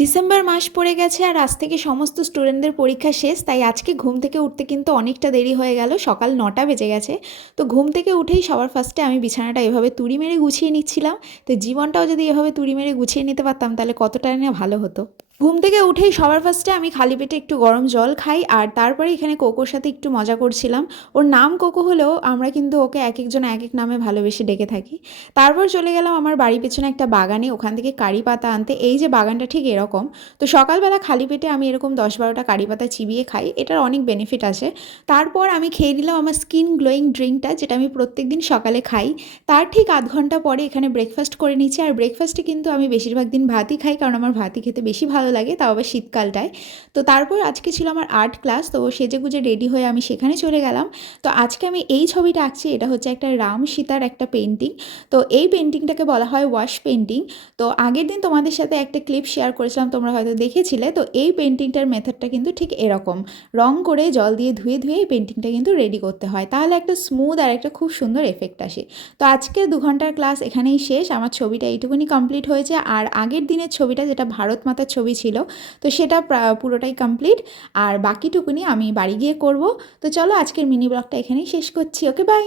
December মাস পড়ে গেছে আর আজ থেকে সমস্ত স্টুডেন্টদের পরীক্ষা শেষ, তাই আজকে ঘুম থেকে উঠতে কিন্তু অনেকটা দেরি হয়ে গেল, সকাল 9টা বেজে গেছে। তো ঘুম থেকে উঠেই সবার ফার্স্টে আমি বিছানাটা এভাবে তুড়ি মেরে গুছিয়ে নিচ্ছিলাম। তো জীবনটাও যদি এভাবে তুড়ি মেরে গুছিয়ে নিতে পারতাম তাহলে কতটাই না ভালো হতো। ঘুম থেকে উঠেই সবার ফার্স্টে আমি খালি পেটে একটু গরম জল খাই, আর তারপরে এখানে কোকোর সাথে একটু মজা করছিলাম। ওর নাম কোকো হলেও আমরা কিন্তু ওকে এক একজন এক এক নামে ভালোবেসে ডেকে থাকি। তারপর চলে গেলাম আমার বাড়ির পেছনে একটা বাগানে, ওখান থেকে কারি পাতা আনতে। এই যে বাগানটা ঠিক এরকম। তো সকালবেলা খালি পেটে আমি এরকম 10-12টা কারি পাতা চিবিয়ে খাই, এটার অনেক বেনিফিট আছে। তারপর আমি খেয়ে নিলাম আমার স্কিন গ্লোয়িং ড্রিঙ্কটা, যেটা আমি প্রত্যেক দিন সকালে খাই। তার ঠিক আধ ঘন্টা পরে এখানে ব্রেকফাস্ট করে নিচ্ছি, আর ব্রেকফাস্টে কিন্তু আমি বেশিরভাগ দিন ভাতই খাই, কারণ আমার ভাতই খেতে বেশি ভালো লাগে, তাও আবার শীতকালটায়। তো তারপর আজকে ছিল আমার আর্ট ক্লাস, তো সেজেগুজে রেডি হয়ে আমি সেখানে চলে গেলাম। তো আজকে আমি এই ছবিটা আঁকছি, এটা হচ্ছে একটা রাম সীতার একটা পেন্টিং। তো এই পেন্টিংটাকে বলা হয় ওয়াশ পেন্টিং। তো আগের দিন তোমাদের সাথে একটা ক্লিপ শেয়ার করেছিলাম, তোমরা হয়তো দেখেছিলে। তো এই পেন্টিংটার মেথডটা কিন্তু ঠিক এরকম, রং করে জল দিয়ে ধুয়ে ধুয়ে এই পেন্টিংটা কিন্তু রেডি করতে হয়, তাহলে একটা স্মুথ আর একটা খুব সুন্দর এফেক্ট আসে। তো আজকে 2 ঘন্টার ক্লাস এখানেই শেষ, আমার ছবিটা এইটুকুনি কমপ্লিট হয়েছে। আর আগের দিনের ছবিটা যেটা ভারত মাতার ছবি ছিল, তো সেটা পুরোটাই কমপ্লিট, আর বাকিটুকুনি আমি বাড়ি গিয়ে করব। তো চলো আজকের মিনি ব্লগটা এখানেই শেষ করছি। ওকে, বাই।